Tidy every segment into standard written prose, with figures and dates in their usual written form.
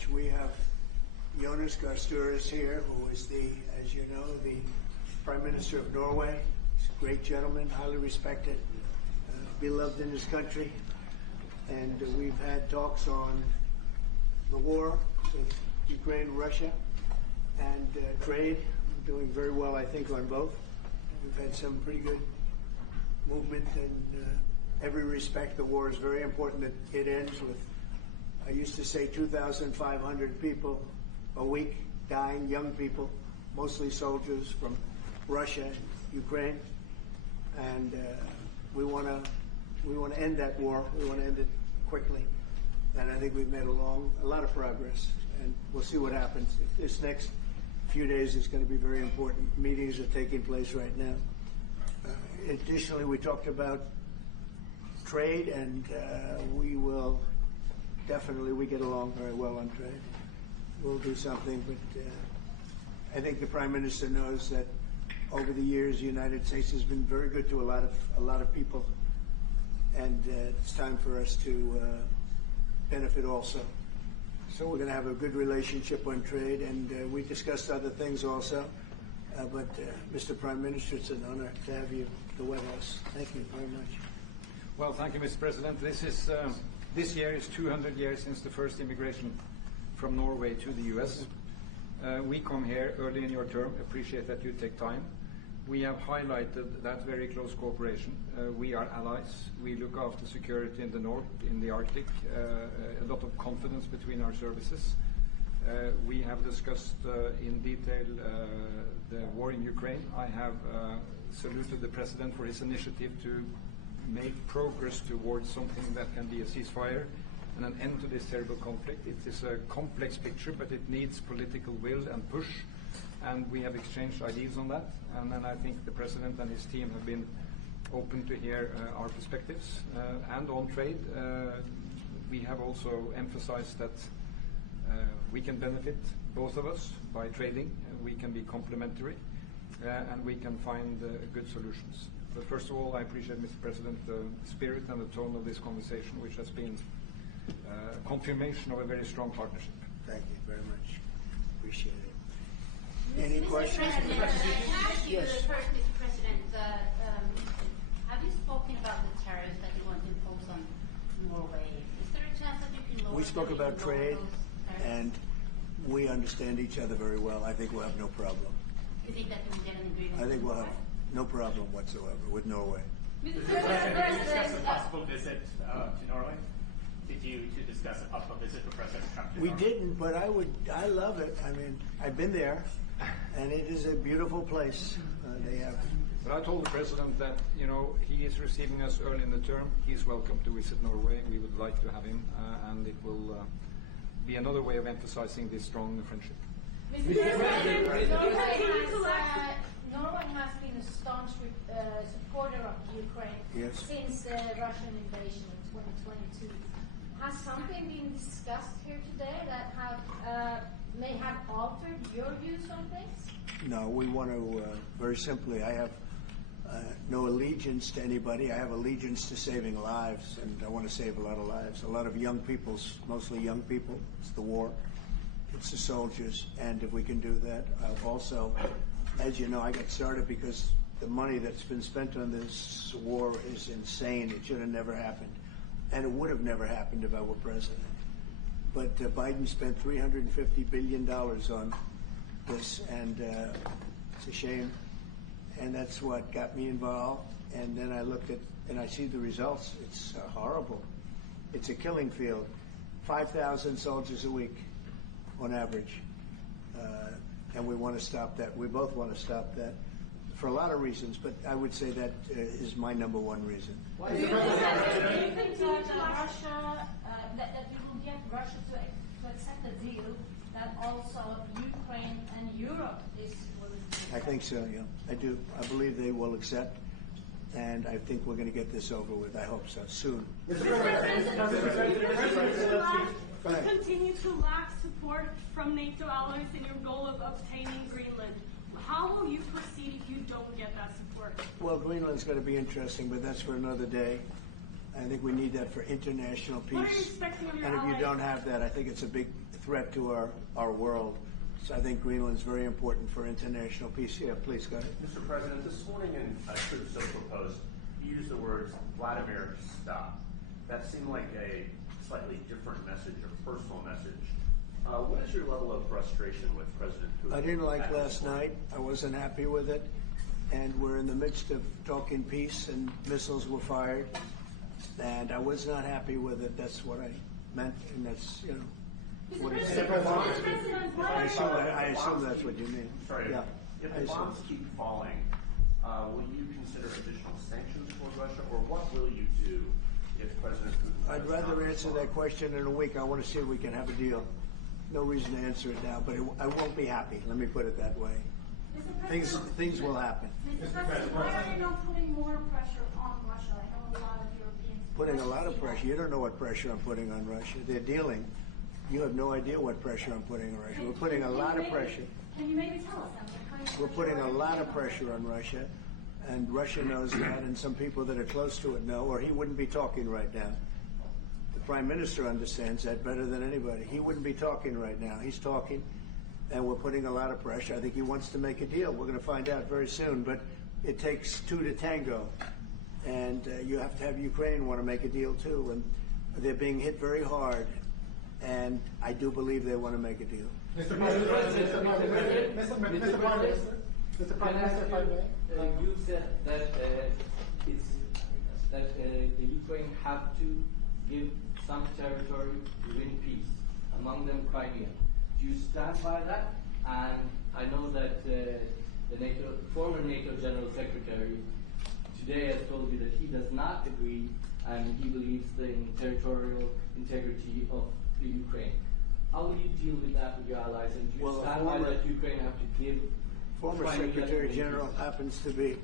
much. We have Jonas Gahr is here, who is as you know, the Prime Minister of Norway. He's a great gentleman, highly respected, beloved in his country. And we've had talks on the war with Ukraine and Russia and trade. We're doing very well, I think, on both. We've had some pretty good movement in every respect. The war is very important that it ends with, I used to say, 2,500 people a week dying, young people, mostly soldiers from Russia and Ukraine. And we want to end that war. We want to end it quickly. And I think we've made a lot of progress. And we'll see what happens. This next few days is going to be very important. Meetings are taking place right now. Additionally, we talked about trade, and we get along very well on trade. We'll do something, but I think the Prime Minister knows that over the years, the United States has been very good to a lot of people, and it's time for us to benefit also. So we're going to have a good relationship on trade, and we discussed other things also. But Mr. Prime Minister, it's an honor to have you at the White House. Thank you very much. Well, thank you, Mr. President. This year is 200 years since the first immigration from Norway to the U.S. We come here early in your term. Appreciate that you take time. We have highlighted that very close cooperation. We are allies. We look after security in the north, in the Arctic. A lot of confidence between our services. We have discussed in detail the war in Ukraine. I have saluted the President for his initiative to make progress towards something that can be a ceasefire and an end to this terrible conflict. It is a complex picture, but it needs political will and push, and we have exchanged ideas on that. And then I think the President and his team have been open to hear our perspectives. And on trade, we have also emphasized that we can benefit, both of us, by trading. We can be complementary, and we can find good solutions. But first of all, I appreciate, Mr. President, the spirit and the tone of this conversation, which has been a confirmation of a very strong partnership. Thank you very much. Appreciate it. Any questions? Can I ask you first, Mr. President, have you spoken about the tariffs that you want to impose on Norway? Is there a chance that you can lower? We spoke about trade, and we understand each other very well. I think we'll have no problem. You think that you will get an agreement? I think we'll have no problem whatsoever with Norway. Mr. President, did you discuss a possible visit to Norway? Did you discuss a possible visit for President Trump to We Norway? didn't, but I love it. I mean, I've been there, and it is a beautiful place. They have. But I told the President that, you know, he is receiving us early in the term. He's welcome to visit Norway. We would like to have him, and it will be another way of emphasizing this strong friendship. Mr. President, Norway has been a staunch supporter of Ukraine since the Russian invasion in 2022. Has something been discussed here today that may have altered your views on things? No, we want to, very simply, I have no allegiance to anybody. I have allegiance to saving lives, and I want to save a lot of lives. A lot of young people, mostly young people. It's the war. It's the soldiers. And if we can do that, also, as you know, I got started because the money that's been spent on this war is insane. It should have never happened. And it would have never happened if I were president. But Biden spent $350 billion on this, and it's a shame. And that's what got me involved. And then I looked at, and I see the results. It's horrible. It's a killing field. 5,000 soldiers a week on average. And we want to stop that. We both want to stop that for a lot of reasons, but I would say that is my number one reason. Do you think that Russia, that you will get Russia to accept a deal that also Ukraine and Europe is willing to? I think so, yeah. I do. I believe they will accept, and I think we're going to get this over with. I hope so, soon. Continue to lack support from NATO allies in your goal of obtaining Greenland. How will you proceed if you don't get that support? Well, Greenland's going to be interesting, but that's for another day. I think we need that for international peace. What are you expecting of your and if allies? you don't have that, I think it's a big threat to our world. So I think Greenland's very important for international peace. Yeah, please go ahead. Mr. President, this morning in Truth Social Post, you used the words Vladimir, stop. That seemed like a slightly different message, a personal message. What is your level of frustration with President Putin? I didn't like last night. I wasn't happy with it. And we're in the midst of talking peace, and missiles were fired. And I was not happy with it. That's what I meant, and that's, you know. What it said. I assume that's what you mean. Sorry. Yeah. If the bombs keep falling, will you consider additional sanctions toward Russia, or what will you do if President Putin? I'd rather answer that question in a week. I want to see if we can have a deal. No reason to answer it now, but I won't be happy. Let me put it that way. Things will happen. Mr. President, why are you not putting more pressure on Russia? I know a lot of Europeans. Putting a lot of pressure. You don't know what pressure I'm putting on Russia. They're dealing. You have no idea what pressure I'm putting on Russia. We're putting a lot of pressure. Can you maybe tell us that? We're putting a lot of pressure on Russia, and Russia knows that, and some people that are close to it know, or he wouldn't be talking right now. The Prime Minister understands that better than anybody. He wouldn't be talking right now. He's talking, and we're putting a lot of pressure. I think he wants to make a deal. We're going to find out very soon, but it takes two to tango, and you have to have Ukraine want to make a deal too, and they're being hit very hard, and I do believe they want to make a deal. Mr. President, Mr. Prime Minister, if I may. You said that the Ukraine have to give some territory to win peace, among them Crimea. Do you stand by that? And I know that the former NATO General Secretary today has told me that he does not agree, and he believes in territorial integrity of the Ukraine. How will you deal with that with your allies? And do you stand by that Ukraine have to give? Former Secretary General happens to be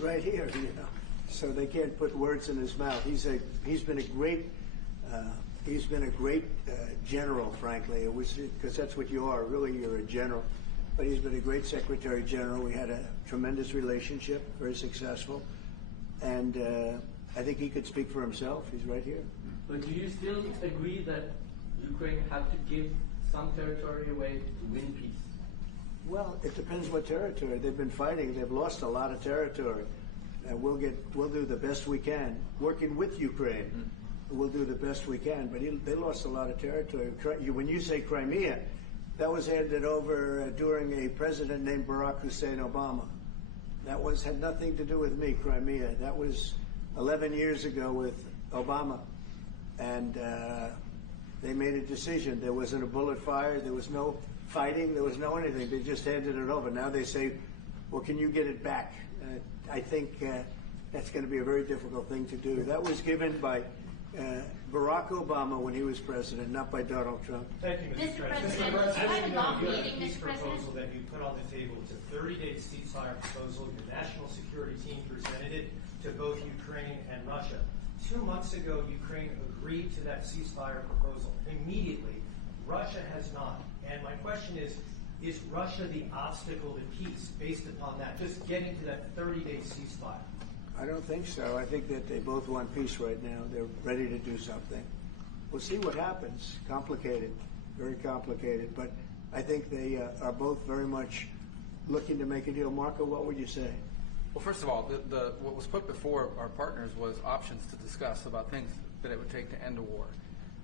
right here, you know, so they can't put words in his mouth. He's been a great general, frankly. It was because that's what you are. Really, you're a general. But he's been a great Secretary General. We had a tremendous relationship, very successful, and I think he could speak for himself. He's right here. But do you still agree that Ukraine have to give some territory away to win peace? Well, it depends what territory. They've been fighting. They've lost a lot of territory. And we'll do the best we can. Working with Ukraine, we'll do the best we can. But they lost a lot of territory. When you say Crimea, that was handed over during a president named Barack Hussein Obama. That had nothing to do with me, Crimea. That was 11 years ago with Obama. And they made a decision. There wasn't a bullet fired. There was no fighting. There was no anything. They just handed it over. Now they say, well, can you get it back? I think that's going to be a very difficult thing to do. That was given by Barack Obama when he was president, not by Donald Trump. Thank you, Mr. President. As you know, you have a peace proposal that you put on the table. It's a 30-day ceasefire proposal. Your national security team presented it to both Ukraine and Russia. 2 months ago, Ukraine agreed to that ceasefire proposal. Immediately, Russia has not. And my question is Russia the obstacle to peace based upon that, just getting to that 30-day ceasefire? I don't think so. I think that they both want peace right now. They're ready to do something. We'll see what happens. Complicated, very complicated. But I think they are both very much looking to make a deal. Marco, what would you say? Well, first of all, what was put before our partners was options to discuss about things that it would take to end a war.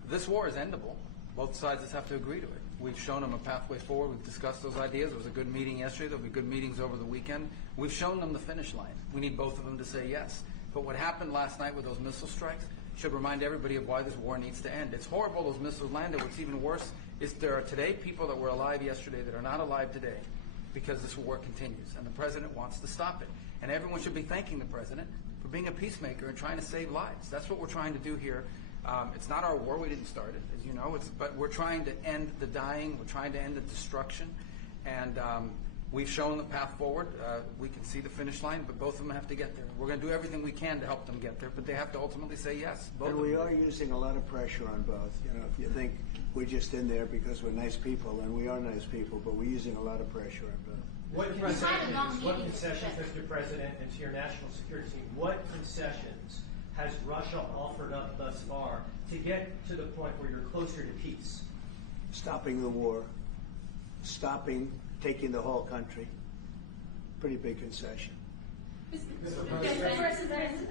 This war is endable. Both sides just have to agree to it. We've shown them a pathway forward. We've discussed those ideas. It was a good meeting yesterday. There'll be good meetings over the weekend. We've shown them the finish line. We need both of them to say yes. But what happened last night with those missile strikes should remind everybody of why this war needs to end. It's horrible those missiles landed. What's even worse is there are today people that were alive yesterday that are not alive today because this war continues. And the president wants to stop it. And everyone should be thanking the president for being a peacemaker and trying to save lives. That's what we're trying to do here. It's not our war. We didn't start it, as you know. But we're trying to end the dying. We're trying to end the destruction. And we've shown the path forward. We can see the finish line, but both of them have to get there. We're going to do everything we can to help them get there, but they have to ultimately say yes. And we are using a lot of pressure on both. You know, if you think we're just in there because we're nice people, and we are nice people, but we're using a lot of pressure on both. What concessions, Mr. President, and to your national security team, what concessions has Russia offered up thus far to get to the point where you're closer to peace? stopping the war, taking the whole country. Pretty big concession. Mr. President,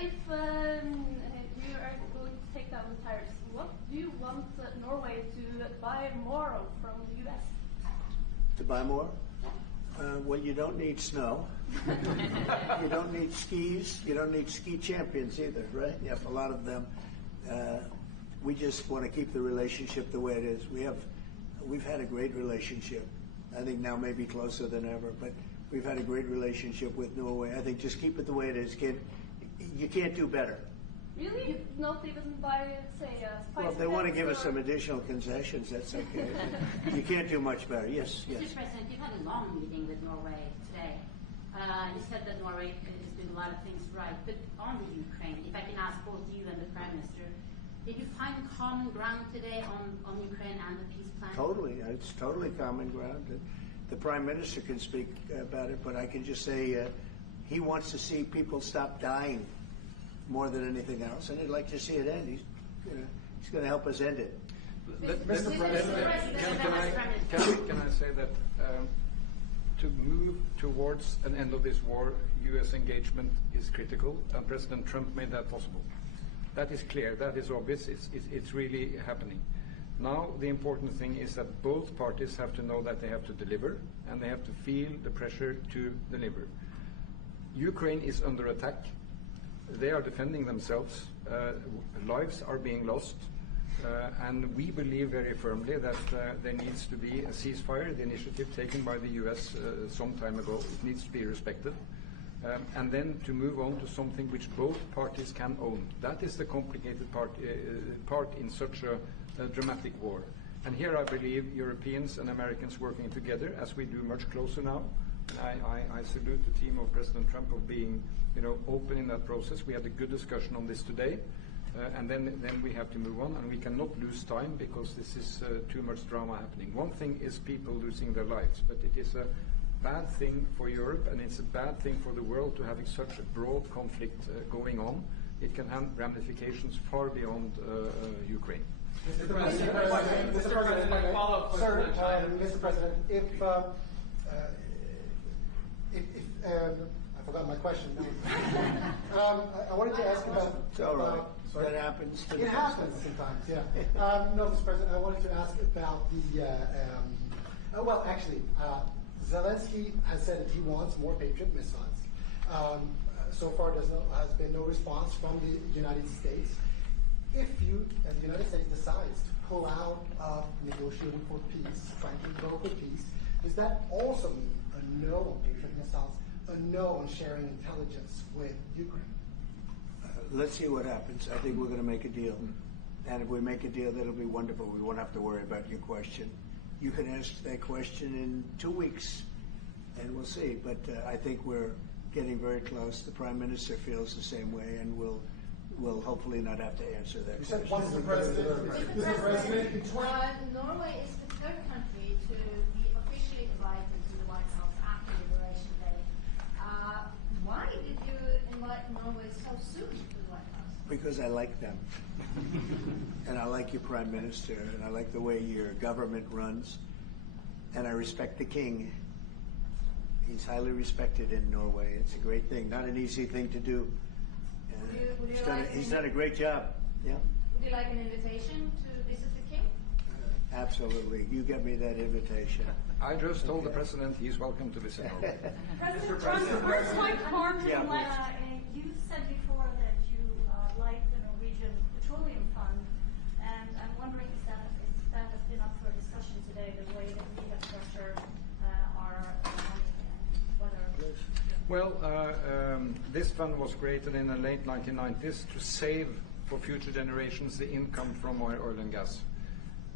if you are going to take down the tariffs, what do you want Norway to buy more of from the U.S.? To buy more? Well, you don't need snow. You don't need skis. You don't need ski champions either, right? You have a lot of them. We just want to keep the relationship the way it is. We've had a great relationship. I think now maybe closer than ever, but we've had a great relationship with Norway. I think just keep it the way it is, kid. You can't do better. Really? Not even by, say, Well, if they want to give us some additional concessions, that's okay. You can't do much better. Yes, yes. Mr. President, you've had a long meeting with Norway today. You said that Norway is doing a lot of things right, but on the Ukraine, if I can ask both you and the Prime Minister, did you find common ground today on Ukraine and the peace plan? Totally. It's totally common ground. The Prime Minister can speak about it, but I can just say he wants to see people stop dying more than anything else, and he'd like to see it end. He's going to help us end it. Mr. President, can I say that to move towards an end of this war, U.S. engagement is critical, and President Trump made that possible. That is clear. That is obvious. It's really happening. Now, the important thing is that both parties have to know that they have to deliver, and they have to feel the pressure to deliver. Ukraine is under attack. They are defending themselves. Lives are being lost. And we believe very firmly that there needs to be a ceasefire, the initiative taken by the U.S. Some time ago. It needs to be respected. And then to move on to something which both parties can own. That is the complicated part in such a dramatic war. And here I believe Europeans and Americans working together, as we do much closer now. I salute the team of President Trump of being open in that process. We had a good discussion on this today. And then we have to move on, and we cannot lose time because this is too much drama happening. One thing is people losing their lives, but it is a bad thing for Europe, and it's a bad thing for the world to having such a broad conflict going on. It can have ramifications far beyond Ukraine. Mr. President, if I forgot my question. I wanted to ask about. It's all right. That happens. It happens sometimes. Yeah. No, Mr. President, I wanted to ask about the. Well, actually, Zelensky has said that he wants more Patriot missiles. So far, there has been no response from the United States. If you, as the United States, decides to pull out of negotiating for peace, trying to go for peace, does that also mean a no on Patriot missiles, a no on sharing intelligence with Ukraine? Let's see what happens. I think we're going to make a deal. And if we make a deal, that'll be wonderful. We won't have to worry about your question. You can ask that question in 2 weeks, and we'll see. But I think we're getting very close. The Prime Minister feels the same way, and we'll hopefully not have to answer that question. Mr. President, Norway is the third country to be officially invited to the White House after Liberation Day. Why did you invite Norway so soon to the White House? Because I like them. And I like your Prime Minister, and I like the way your government runs, and I respect the King. He's highly respected in Norway. It's a great thing. Not an easy thing to do. He's done a great job. Yeah. Would you like an invitation to visit the King? Absolutely. You get me that invitation. I just told the President he's welcome to visit Norway. President Trump, first like Carter, you said before that you like the Norwegian Petroleum Fund, and I'm wondering if that has been up for discussion today, the way that we have structured our money and whether. Well, this fund was created in the late 1990s to save for future generations the income from oil and gas.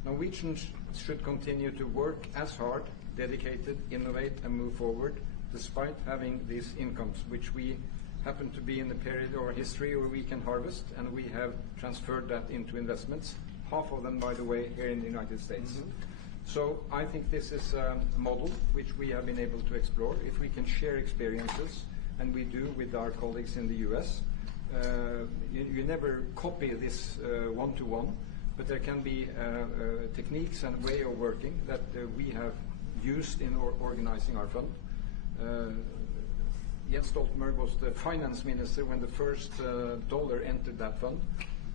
Norwegians should continue to work as hard, dedicated, innovate, and move forward, despite having these incomes, which we happen to be in the period or history where we can harvest, and we have transferred that into investments, half of them, by the way, here in the United States. Mm-hmm. So I think this is a model which we have been able to explore. If we can share experiences, and we do with our colleagues in the U.S., you never copy this one-to-one, but there can be techniques and way of working that we have used in organizing our fund. Jens Stoltenberg was the finance minister when the first dollar entered that fund,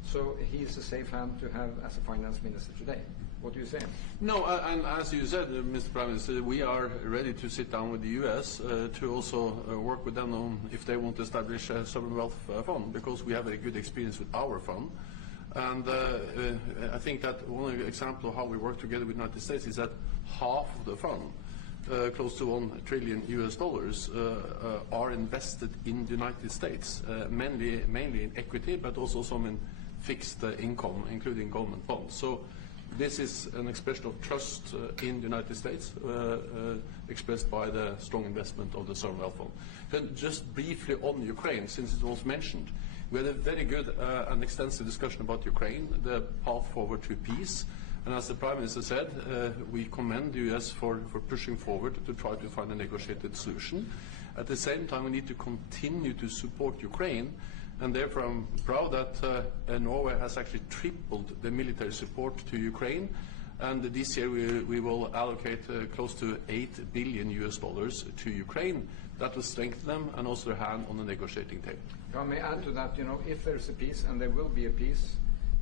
so he is a safe hand to have as a finance minister today. What do you say? No, and as you said, Mr. Prime Minister, we are ready to sit down with the U.S. To also work with them on if they want to establish a sovereign wealth fund, because we have a good experience with our fund. And I think that one example of how we work together with the United States is that half of the fund, close to $1 trillion are invested in the United States, mainly in equity, but also some in fixed income, including government bonds. So this is an expression of trust in the United States, expressed by the strong investment of the sovereign wealth fund. And just briefly on Ukraine, since it was mentioned, we had a very good and extensive discussion about Ukraine, the path forward to peace. And as the Prime Minister said, we commend the US for pushing forward to try to find a negotiated solution. At the same time, we need to continue to support Ukraine, and therefore I'm proud that Norway has actually tripled the military support to Ukraine. And this year we will allocate close to $8 billion to Ukraine. That will strengthen them and also their hand on the negotiating table. If I may add to that, if there's a peace, and there will be a peace,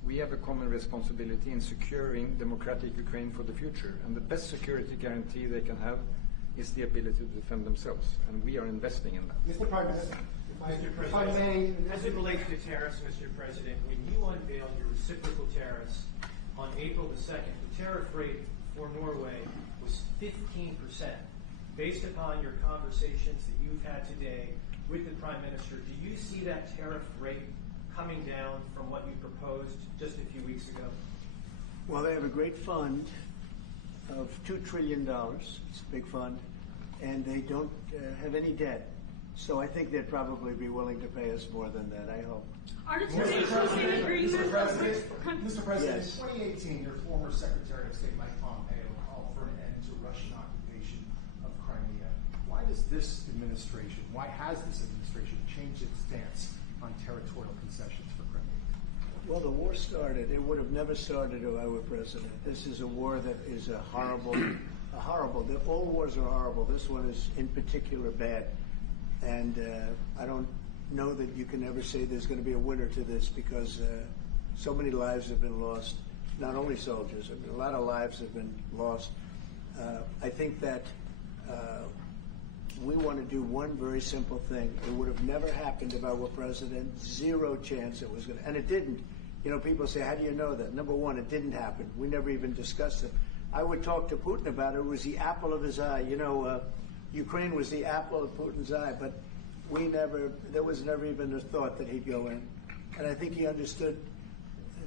we have a common responsibility in securing democratic Ukraine for the future. And the best security guarantee they can have is the ability to defend themselves. And we are investing in that. Mr. Prime Minister, Mr. President, as it relates to tariffs, Mr. President, when you unveiled your reciprocal tariffs on April the 2nd, the tariff rate for Norway was 15%. Based upon your conversations that you've had today with the Prime Minister, do you see that tariff rate coming down from what you proposed just a few weeks ago? Well, they have a great fund of $2 trillion. It's a big fund, and they don't have any debt. So I think they'd probably be willing to pay us more than that, I hope. Mr. President, Yes. in 2018, your former Secretary of State Mike Pompeo called for an end to Russian occupation of Crimea. Why does this administration, why has this administration changed its stance on territorial concessions for Crimea? Well, the war started. It would have never started if I were president. This is a war that is horrible. All wars are horrible. This one is in particular bad. And I don't know that you can ever say there's going to be a winner to this, because so many lives have been lost. Not only soldiers, a lot of lives have been lost. I think that we want to do one very simple thing. It would have never happened if I were president. Zero chance it was going to. And it didn't. People say, how do you know that? Number one, it didn't happen. We never even discussed it. I would talk to Putin about it. It was the apple of his eye. Ukraine was the apple of Putin's eye, but there was never even a thought that he'd go in. And I think he understood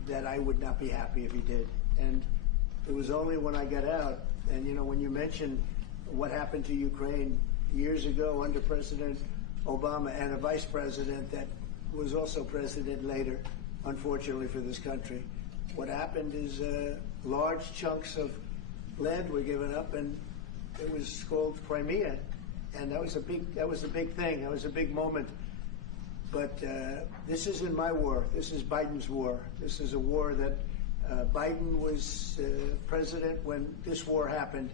that I would not be happy if he did. And it was only when I got out, and when you mention what happened to Ukraine years ago under President Obama and a vice president that was also president later, unfortunately for this country, what happened is large chunks of land were given up, and it was called Crimea, and that was a big thing. That was a big moment. But this isn't my war. This is Biden's war. This is a war that Biden was president when this war happened.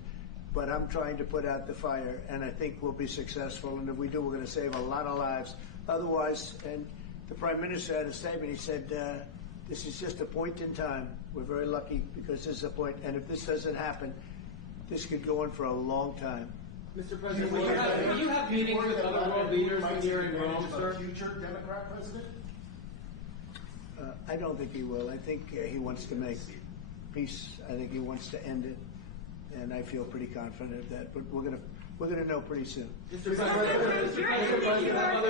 But I'm trying to put out the fire, and I think we'll be successful. And if we do, we're going to save a lot of lives. Otherwise, and the Prime Minister had a statement. He said, "This is just a point in time. We're very lucky because this is a point. And if this doesn't happen, this could go on for a long time." Mr. President, will you have meetings with other world leaders when you're in Rome, sir? Future Democrat president? I don't think he will. I think he wants to make peace. I think he wants to end it, and I feel pretty confident of that. But we're gonna know pretty soon. Mr. President, will you have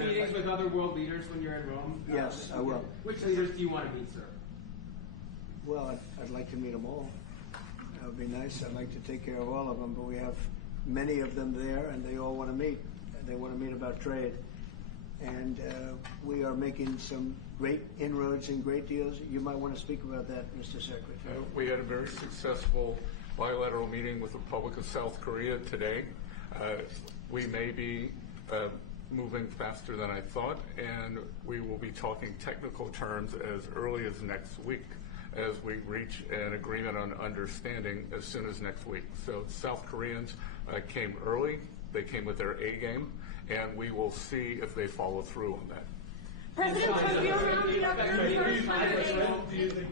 meetings with other world leaders when you're in Rome? Yes, I will. Which leaders do you want to meet, sir? Well, I'd like to meet them all. That would be nice. I'd like to take care of all of them, but we have many of them there, and they all want to meet. They want to meet about trade. And we are making some great inroads and great deals. You might want to speak about that, Mr. Secretary. We had a very successful bilateral meeting with the Republic of South Korea today. We may be moving faster than I thought, and we will be talking technical terms as early as next week as we reach an agreement on understanding as soon as next week. So South Koreans came early, they came with their A game, and we will see if they follow through on that. President Trump, you're rounding up Do you think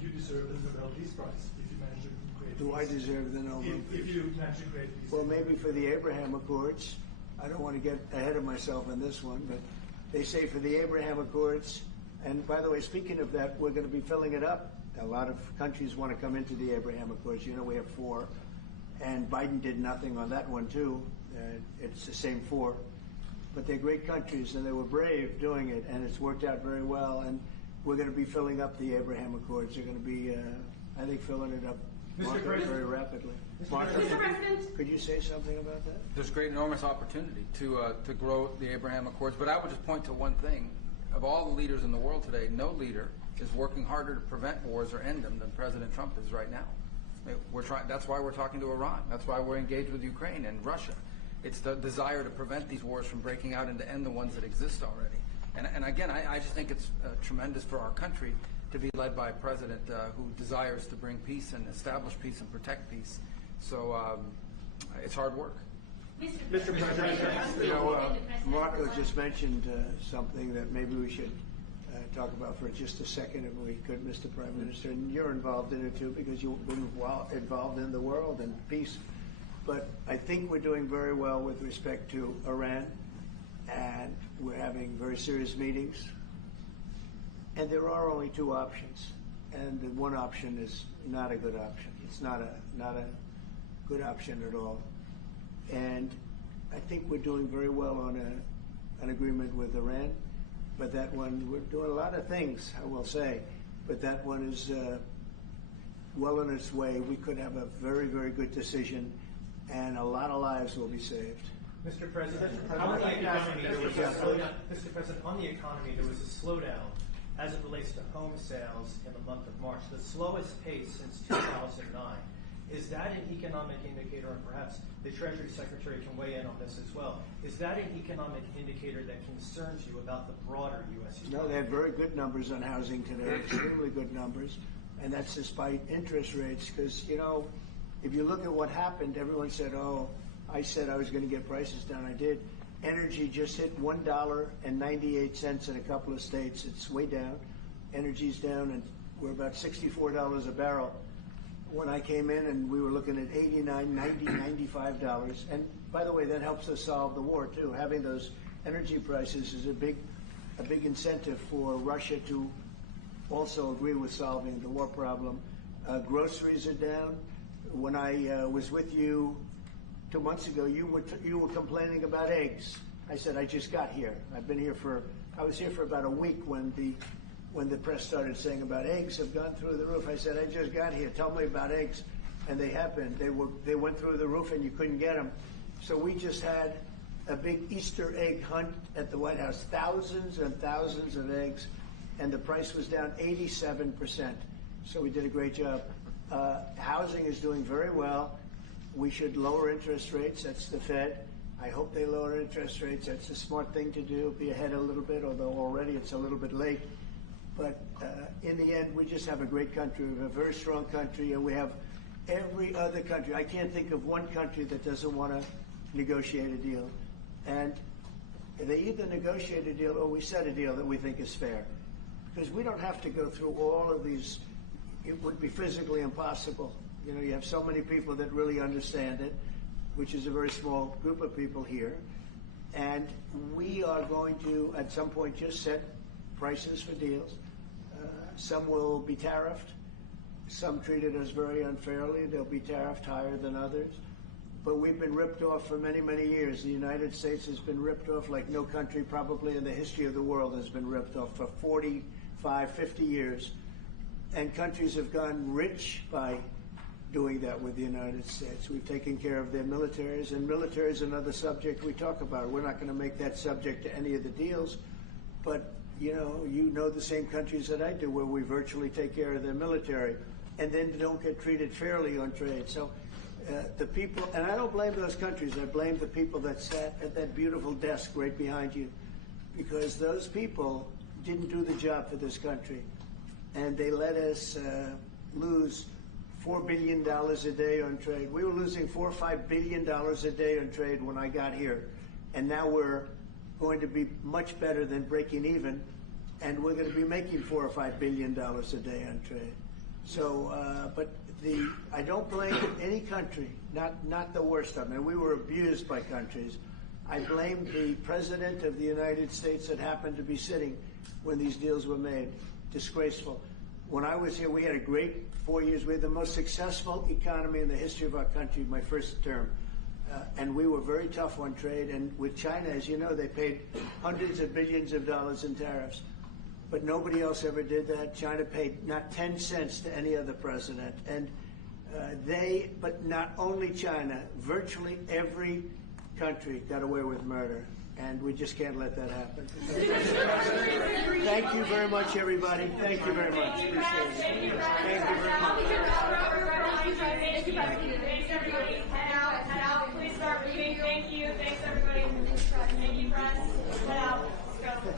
you deserve the Nobel Peace Prize if you manage to create Do I deserve the Nobel Peace? If you manage to create peace? Well, maybe for the Abraham Accords. I don't want to get ahead of myself on this one, but they say for the Abraham Accords, and by the way, speaking of that, we're going to be filling it up. A lot of countries want to come into the Abraham Accords. You know, we have 4, and Biden did nothing on that one, too. It's the same 4. But they're great countries, and they were brave doing it, and it's worked out very well. And we're going to be filling up the Abraham Accords. They're going to be, I think, filling it up very rapidly. Mr. President. Could you say something about that? There's great, enormous opportunity to grow the Abraham Accords. But I would just point to one thing. Of all the leaders in the world today, no leader is working harder to prevent wars or end them than President Trump is right now. That's why we're talking to Iran. That's why we're engaged with Ukraine and Russia. It's the desire to prevent these wars from breaking out and to end the ones that exist already. And again, I just think it's tremendous for our country to be led by a president who desires to bring peace and establish peace and protect peace. So it's hard work. Mr. President, you know, Marco just mentioned something that maybe we should talk about for just a second, if we could, Mr. Prime Minister. And you're involved in it too, because you've been involved in the world and peace. But I think we're doing very well with respect to Iran, and we're having very serious meetings. And there are only 2 options, and the one option is not a good option. It's not a good option at all. And I think we're doing very well on an agreement with Iran, but that one, we're doing a lot of things, I will say, but that one is well on its way. We could have a very, very good decision, and a lot of lives will be saved. Mr. President, on the economy, there was a slowdown. Mr. President, on the economy, there was a slowdown as it relates to home sales in the month of March, the slowest pace since 2009. Is that an economic indicator, and perhaps the Treasury Secretary can weigh in on this as well, is that an economic indicator that concerns you about the broader U.S. economy? No, they had very good numbers on housing today, extremely good numbers, and that's despite interest rates, because, you know, if you look at what happened, everyone said, oh, I said I was going to get prices down. I did. Energy just hit $1.98 in a couple of states. It's way down. Energy's down, and we're about $64 a barrel. When I came in, and we were looking at $89, $90, $95. And by the way, that helps us solve the war too. Having those energy prices is a big incentive for Russia to also agree with solving the war problem. Groceries are down. When I was with you 2 months ago, you were complaining about eggs. I said I just got here. I was here for about a week when the press started saying about eggs have gone through the roof. I said I just got here. Tell me about eggs, and they have been. They went through the roof, and you couldn't get them. So we just had a big Easter egg hunt at the White House. Thousands and thousands of eggs, and the price was down 87%. So we did a great job. Housing is doing very well. We should lower interest rates. That's the Fed. I hope they lower interest rates. That's a smart thing to do. Be ahead a little bit, although already it's a little bit late. But in the end, we just have a great country. We have a very strong country, and we have every other country. I can't think of one country that doesn't want to negotiate a deal. And they either negotiate a deal or we set a deal that we think is fair. Because we don't have to go through all of these. It would be physically impossible. You know, you have so many people that really understand it, which is a very small group of people here. And we are going to, at some point, just set prices for deals. Some will be tariffed. Some treated us very unfairly. They'll be tariffed higher than others. But we've been ripped off for many, many years. The United States has been ripped off like no country probably in the history of the world has been ripped off for 45, 50 years. And countries have gotten rich by doing that with the United States. We've taken care of their militaries, and military is another subject we talk about. We're not going to make that subject to any of the deals, but you know the same countries that I do where we virtually take care of their military and then don't get treated fairly on trade. So the people, and I don't blame those countries. I blame the people that sat at that beautiful desk right behind you, because those people didn't do the job for this country, and they let us lose $4 billion a day on trade. We were losing $4 or $5 billion a day on trade when I got here, and now we're going to be much better than breaking even, and we're going to be making $4 or $5 billion a day on trade. So, I don't blame any country, not the worst of them. And we were abused by countries. I blame the President of the United States that happened to be sitting when these deals were made. Disgraceful. When I was here, we had a great 4 years. We had the most successful economy in the history of our country, my first term. And we were very tough on trade. And with China, as you know, they paid hundreds of billions of dollars in tariffs. But nobody else ever did that. China paid not 10 cents to any other president. And but not only China, virtually every country got away with murder. And we just can't let that happen. Thank you very much, everybody. Thank you very much. Appreciate it. Thank you very much. Thank you, thanks, everybody. Head out. Please start leaving. Thank you. Thanks, everybody. Thank you, press. Head out. Let's go.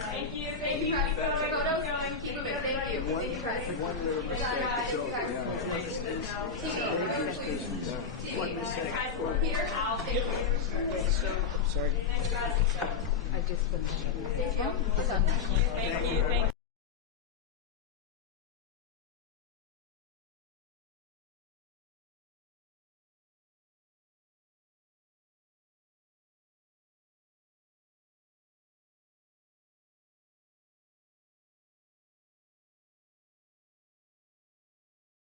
Thank you. Keep going. Keep moving. Thank you. Thank you, press. One little mistake. Here, Al. Thank you. Sorry. Thanks, press. I just finished. Thank you.